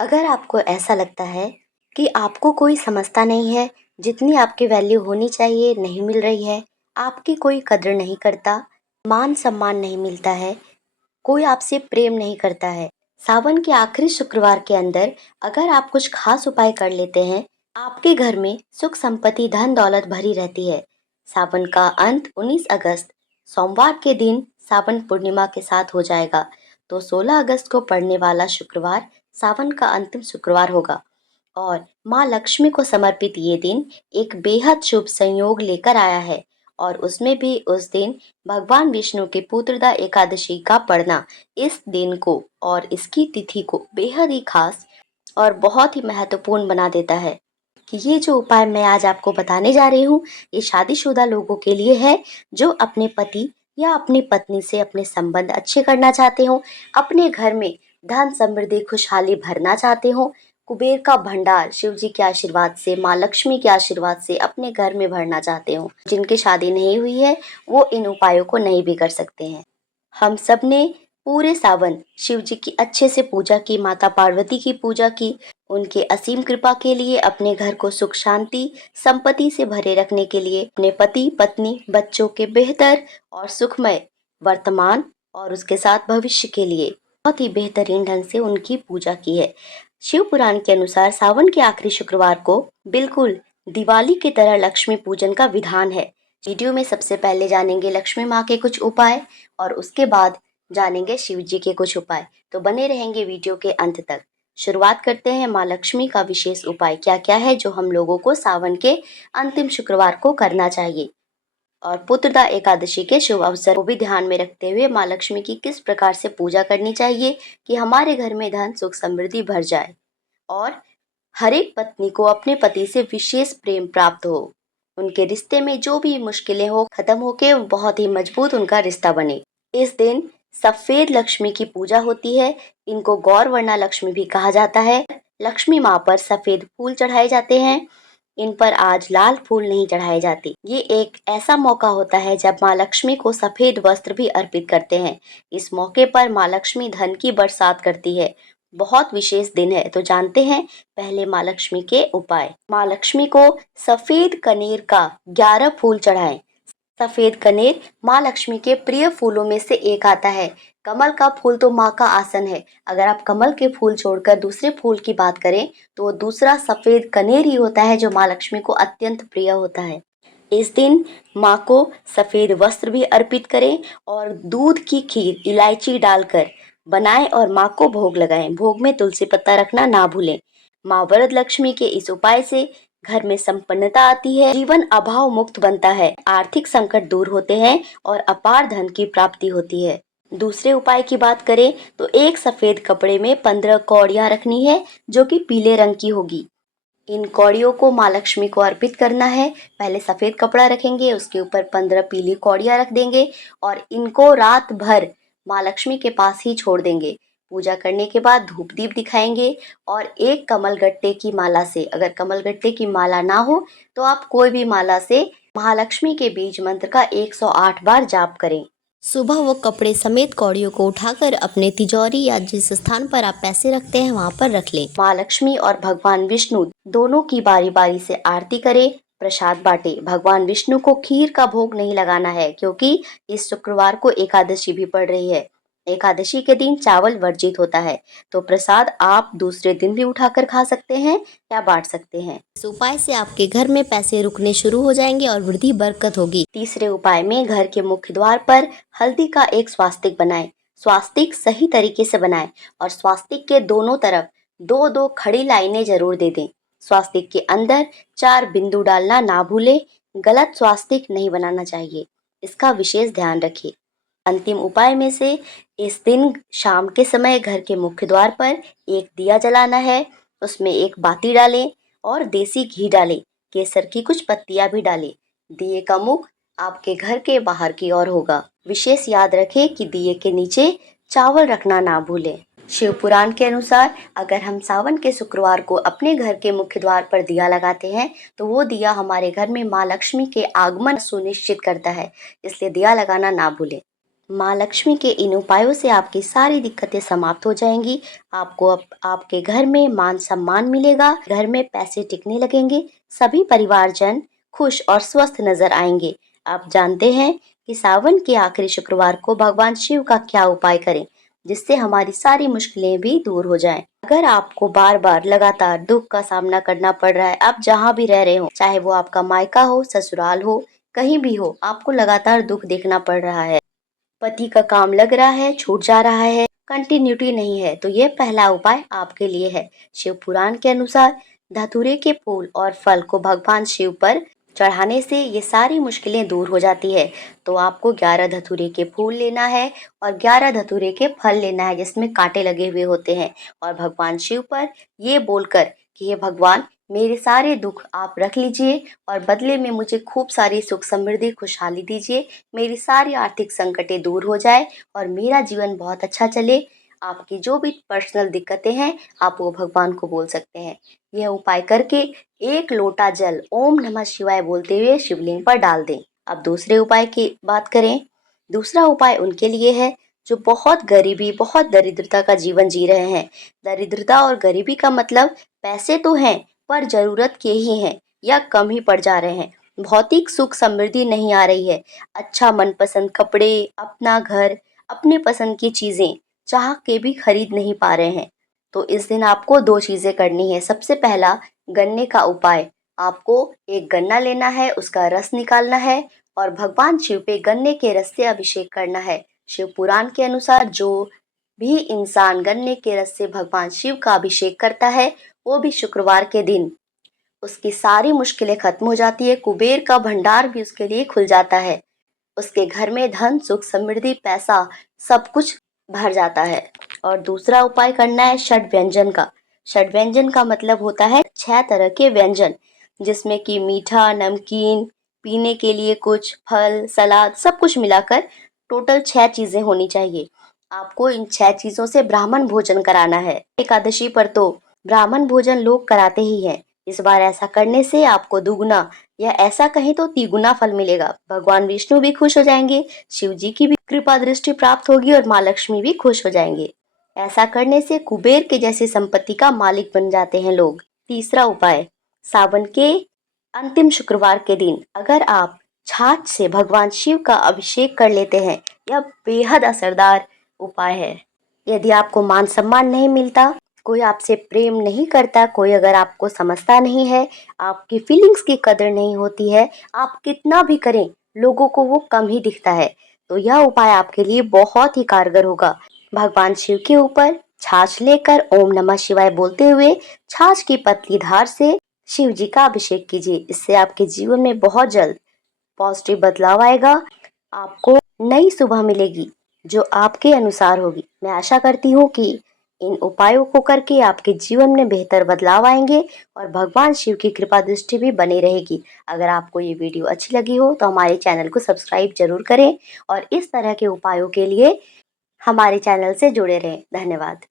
अगर आपको ऐसा लगता है कि आपको कोई समझता नहीं है, जितनी आपकी वैल्यू होनी चाहिए नहीं मिल रही है, आपकी कोई कदर नहीं करता, मान सम्मान नहीं मिलता है, कोई आपसे प्रेम नहीं करता है, सावन के आखिरी शुक्रवार के अंदर अगर आप कुछ खास उपाय कर लेते हैं, आपके घर में सुख संपत्ति धन दौलत भरी रहती है। सावन का अंत 19 अगस्त सोमवार के दिन सावन पूर्णिमा के साथ हो जाएगा, तो 16 अगस्त को पड़ने वाला शुक्रवार सावन का अंतिम शुक्रवार होगा और माँ लक्ष्मी को समर्पित ये दिन एक बेहद शुभ संयोग लेकर आया है। और उसमें भी उस दिन भगवान विष्णु के पुत्रदा एकादशी का पड़ना इस दिन को और इसकी तिथि को बेहद ही खास और बहुत ही महत्वपूर्ण बना देता है। कि ये जो उपाय मैं आज आपको बताने जा रही हूँ, ये शादीशुदा लोगों के लिए है जो अपने पति या अपनी पत्नी से अपने संबंध अच्छे करना चाहते हो, अपने घर में धन समृद्धि खुशहाली भरना चाहते हो, कुबेर का भंडार शिव जी के आशीर्वाद से, माँ लक्ष्मी के आशीर्वाद से अपने घर में भरना चाहते हो। जिनकी शादी नहीं हुई है वो इन उपायों को नहीं भी कर सकते हैं। हम सब ने पूरे सावन शिव जी की अच्छे से पूजा की, माता पार्वती की पूजा की, उनके असीम कृपा के लिए, अपने घर को सुख शांति संपत्ति से भरे रखने के लिए, अपने पति पत्नी बच्चों के बेहतर और सुखमय वर्तमान और उसके साथ भविष्य के लिए बहुत ही बेहतरीन ढंग से उनकी पूजा की है। शिव पुराण के अनुसार सावन के आखिरी शुक्रवार को बिल्कुल दिवाली की तरह लक्ष्मी पूजन का विधान है। वीडियो में सबसे पहले जानेंगे लक्ष्मी माँ के कुछ उपाय और उसके बाद जानेंगे शिव जी के कुछ उपाय, तो बने रहेंगे वीडियो के अंत तक। शुरुआत करते हैं माँ लक्ष्मी का विशेष उपाय क्या क्या है जो हम लोगों को सावन के अंतिम शुक्रवार को करना चाहिए, और पुत्रदा एकादशी के शुभ अवसर को भी ध्यान में रखते हुए माँ लक्ष्मी की किस प्रकार से पूजा करनी चाहिए कि हमारे घर में धन सुख समृद्धि भर जाए और हर एक पत्नी को अपने पति से विशेष प्रेम प्राप्त हो, उनके रिश्ते में जो भी मुश्किलें हो खत्म होके बहुत ही मजबूत उनका रिश्ता बने। इस दिन सफेद लक्ष्मी की पूजा होती है, इनको गौर वर्णा लक्ष्मी भी कहा जाता है। लक्ष्मी माँ पर सफेद फूल चढ़ाए जाते हैं, इन पर आज लाल फूल नहीं चढ़ाए जाते। ये एक ऐसा मौका होता है जब माँ लक्ष्मी को सफेद वस्त्र भी अर्पित करते हैं। इस मौके पर माँ लक्ष्मी धन की बरसात करती है। बहुत विशेष दिन है, तो जानते हैं पहले माँ लक्ष्मी के उपाय। माँ लक्ष्मी को सफेद कनेर का 11 फूल चढ़ाएं। सफेद कनेर माँ लक्ष्मी के प्रिय फूलों में से एक आता है। कमल का फूल तो माँ का आसन है, अगर आप कमल के फूल छोड़कर दूसरे फूल की बात करें तो वो दूसरा सफेद कनेर ही होता है जो माँ लक्ष्मी को अत्यंत प्रिय होता है। इस दिन माँ को सफेद वस्त्र भी अर्पित करें और दूध की खीर इलायची डालकर बनाएं और माँ को भोग लगाएं। भोग में तुलसी पत्ता रखना ना भूलें। माँ वरद लक्ष्मी के इस उपाय से घर में संपन्नता आती है, जीवन अभाव मुक्त बनता है, आर्थिक संकट दूर होते हैं और अपार धन की प्राप्ति होती है। दूसरे उपाय की बात करें तो एक सफेद कपड़े में 15 कौड़ियाँ रखनी है जो कि पीले रंग की होगी। इन कौड़ियों को माँ लक्ष्मी को अर्पित करना है। पहले सफेद कपड़ा रखेंगे, उसके ऊपर 15 पीली कौड़ियाँ रख देंगे और इनको रात भर माँ लक्ष्मी के पास ही छोड़ देंगे। पूजा करने के बाद धूप दीप दिखाएंगे और एक कमलगट्टे की माला से, अगर कमलगट्टे की माला ना हो तो आप कोई भी माला से महालक्ष्मी के बीज मंत्र का 108 बार जाप करें। सुबह वो कपड़े समेत कौड़ियों को उठाकर अपने तिजोरी या जिस स्थान पर आप पैसे रखते हैं वहाँ पर रख लें। माँ लक्ष्मी और भगवान विष्णु दोनों की बारी बारी से आरती करें, प्रसाद बांटे। भगवान विष्णु को खीर का भोग नहीं लगाना है क्योंकि इस शुक्रवार को एकादशी भी पड़ रही है। एकादशी के दिन चावल वर्जित होता है, तो प्रसाद आप दूसरे दिन भी उठाकर खा सकते हैं या बांट सकते हैं। इस उपाय से आपके घर में पैसे रुकने शुरू हो जाएंगे और वृद्धि बरकत होगी। तीसरे उपाय में घर के मुख्य द्वार पर हल्दी का एक स्वास्तिक बनाएं। स्वास्तिक सही तरीके से बनाएं और स्वास्तिक के दोनों तरफ दो दो खड़ी लाइनें जरूर दे दें। स्वास्तिक के अंदर 4 बिंदु डालना ना भूलें। गलत स्वास्तिक नहीं बनाना चाहिए, इसका विशेष ध्यान रखें। अंतिम उपाय में से इस दिन शाम के समय घर के मुख्य द्वार पर एक दिया जलाना है, उसमें एक बाती डालें और देसी घी डालें, केसर की कुछ पत्तियां भी डालें। दिए का मुख आपके घर के बाहर की ओर होगा। विशेष याद रखें कि दिए के नीचे चावल रखना ना भूलें। शिव पुराण के अनुसार अगर हम सावन के शुक्रवार को अपने घर के मुख्य द्वार पर दिया लगाते हैं तो वो दिया हमारे घर में माँ लक्ष्मी के आगमन सुनिश्चित करता है, इसलिए दिया लगाना ना भूलें। माँ लक्ष्मी के इन उपायों से आपकी सारी दिक्कतें समाप्त हो जाएंगी। आपको आपके घर में मान सम्मान मिलेगा, घर में पैसे टिकने लगेंगे, सभी परिवारजन खुश और स्वस्थ नजर आएंगे। आप जानते हैं कि सावन के आखिरी शुक्रवार को भगवान शिव का क्या उपाय करें जिससे हमारी सारी मुश्किलें भी दूर हो जाएं। अगर आपको बार बार लगातार दुख का सामना करना पड़ रहा है, आप जहाँ भी रह रहे हो, चाहे वो आपका मायका हो, ससुराल हो, कहीं भी हो, आपको लगातार दुख देखना पड़ रहा है, पति का काम लग रहा है, छूट जा रहा है, कंटिन्यूटी नहीं है, तो ये पहला उपाय आपके लिए है। शिव पुराण के अनुसार धतूरे के फूल और फल को भगवान शिव पर चढ़ाने से ये सारी मुश्किलें दूर हो जाती है। तो आपको 11 धतूरे के फूल लेना है और 11 धतूरे के फल लेना है जिसमें कांटे लगे हुए होते हैं, और भगवान शिव पर ये बोलकर कि हे भगवान, मेरे सारे दुख आप रख लीजिए और बदले में मुझे खूब सारी सुख समृद्धि खुशहाली दीजिए, मेरी सारी आर्थिक संकटें दूर हो जाए और मेरा जीवन बहुत अच्छा चले। आपकी जो भी पर्सनल दिक्कतें हैं आप वो भगवान को बोल सकते हैं। यह उपाय करके 1 लोटा जल ओम नमः शिवाय बोलते हुए शिवलिंग पर डाल दें। अब दूसरे उपाय की बात करें। दूसरा उपाय उनके लिए है जो बहुत गरीबी, बहुत दरिद्रता का जीवन जी रहे हैं। दरिद्रता और गरीबी का मतलब पैसे तो हैं पर जरूरत के ही हैं या कम ही पड़ जा रहे हैं। भौतिक सुख समृद्धि नहीं आ रही है। अच्छा मनपसंद कपड़े, अपना घर, अपने पसंद की चीजें चाह के भी खरीद नहीं पा रहे हैं। तो इस दिन आपको 2 चीजें करनी है। सबसे पहला, गन्ने का उपाय। आपको एक गन्ना लेना है, उसका रस निकालना है और भगवान शिव पे गन्ने के रस से अभिषेक करना है। शिव पुराण के अनुसार जो भी इंसान गन्ने के रस से भगवान शिव का अभिषेक करता है, वो भी शुक्रवार के दिन उसकी सारी मुश्किलें खत्म हो जाती है, कुबेर का भंडार भी उसके लिए खुल जाता है, उसके घर में धन, सुख, समृद्धि, पैसा सब कुछ भर जाता है। और दूसरा उपाय करना है षड व्यंजन का। षड व्यंजन का मतलब होता है 6 तरह के व्यंजन, जिसमें कि मीठा, नमकीन, पीने के लिए कुछ, फल, सलाद, सब कुछ मिलाकर टोटल 6 चीजें होनी चाहिए। आपको इन 6 चीजों से ब्राह्मण भोजन कराना है। एकादशी पर तो ब्राह्मण भोजन लोग कराते ही हैं। इस बार ऐसा करने से आपको दुगना या ऐसा कहीं तो तिगुना फल मिलेगा। भगवान विष्णु भी खुश हो जाएंगे, शिव जी की भी कृपा दृष्टि प्राप्त होगी और माँ लक्ष्मी भी खुश हो जाएंगे। ऐसा करने से कुबेर के जैसी संपत्ति का मालिक बन जाते हैं लोग। तीसरा उपाय, सावन के अंतिम शुक्रवार के दिन अगर आप छाछ से भगवान शिव का अभिषेक कर लेते हैं, यह बेहद असरदार उपाय है। यदि आपको मान सम्मान नहीं मिलता, कोई आपसे प्रेम नहीं करता, कोई अगर आपको समझता नहीं है, आपकी फीलिंग्स की कदर नहीं होती है, आप कितना भी करें लोगों को वो कम ही दिखता है, तो यह उपाय आपके लिए बहुत ही कारगर होगा। भगवान शिव के ऊपर छाछ लेकर ओम नमः शिवाय बोलते हुए छाछ की पतली धार से शिव जी का अभिषेक कीजिए। इससे आपके जीवन में बहुत जल्द पॉजिटिव बदलाव आएगा। आपको नई सुबह मिलेगी जो आपके अनुसार होगी। मैं आशा करती हूँ कि इन उपायों को करके आपके जीवन में बेहतर बदलाव आएंगे और भगवान शिव की कृपा दृष्टि भी बनी रहेगी। अगर आपको ये वीडियो अच्छी लगी हो तो हमारे चैनल को सब्सक्राइब जरूर करें और इस तरह के उपायों के लिए हमारे चैनल से जुड़े रहें। धन्यवाद।